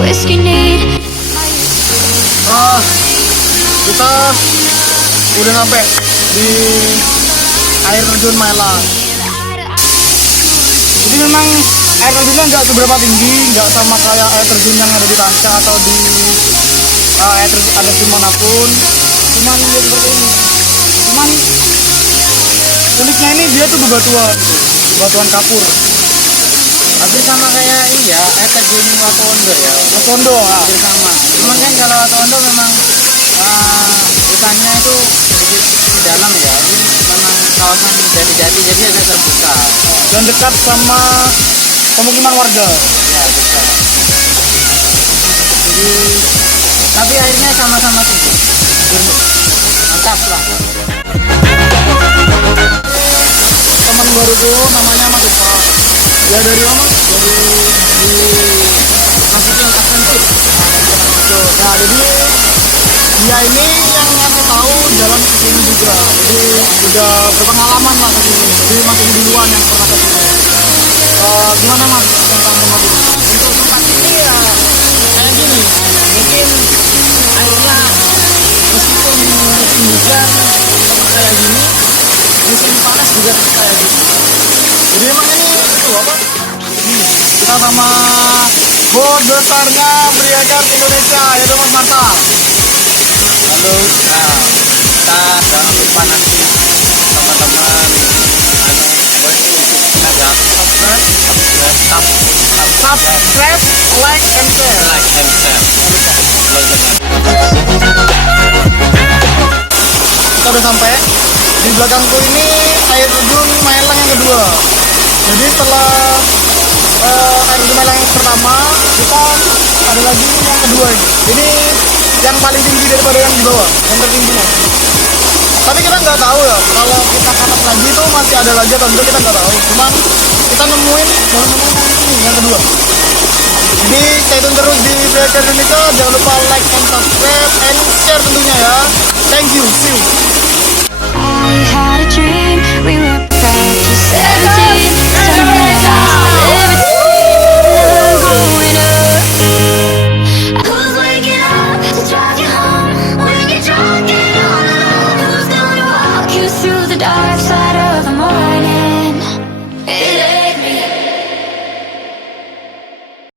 whiskey need. Kita udah sampai di air terjun Maelang. Jadi memang air terjunnya nggak seberapa tinggi, nggak sama kayak air terjun yang ada di Ranca atau di air terjun manapun. Cuman ya seperti ini. Cuman uniknya ini dia tuh bebatuan kapur. Hampir sama kayak ini ya, air terjun Watondo ya. Watondo, hampir sama. Cuman kan kalau Watondo memang hutannya itu sedikit dalam ya. Ini memang kawasan jati-jati jadi agak terbuka dan dekat sama pemukiman warga. Ya, dekat. Jadi, tapi airnya sama-sama tinggi. Mantap lah. Teman baru tuh namanya masih. Ya dari mana? Masih yang tersentuh. Nah jadi dia ini yang aku tahu jalan ke sini juga. Jadi udah berpengalaman lah ke sini. Jadi masih duluan yang pernah ke sini. Gimana mas tentang tempat ini? Untuk tempat ini ya kayak gini. Mungkin airnya meskipun musim hujan tetap kayak gini, musim panas juga tetap kayak gini. Jadi emang ini itu apa? Kita sama bos besarnya Brigade Indonesia, yaitu Mas Manta. Halo, kita dalam panas teman-teman. Boleh kita ya Subscribe, like, and share. Kita udah sampai di belakangku ini air terjun Maelang yang kedua. Jadi setelah air terjun Maelang yang pertama, kita ada lagi yang kedua ini. Ini yang paling tinggi daripada yang di bawah, yang tertingginya. Tapi kita nggak tahu ya, kalau kita kanan lagi itu masih ada lagi atau enggak kita nggak tahu. Cuman kita baru nemuin yang kedua. Jadi stay tune terus di Brigade Indonesia. Jangan lupa like and subscribe and share tentunya ya. Thank you, see you. I had a dream, we were back to 17. Sunrise, growing up. Who's waking up to drive you home when you're drunk and all alone? Who's gonna walk you through the dark side of the morning?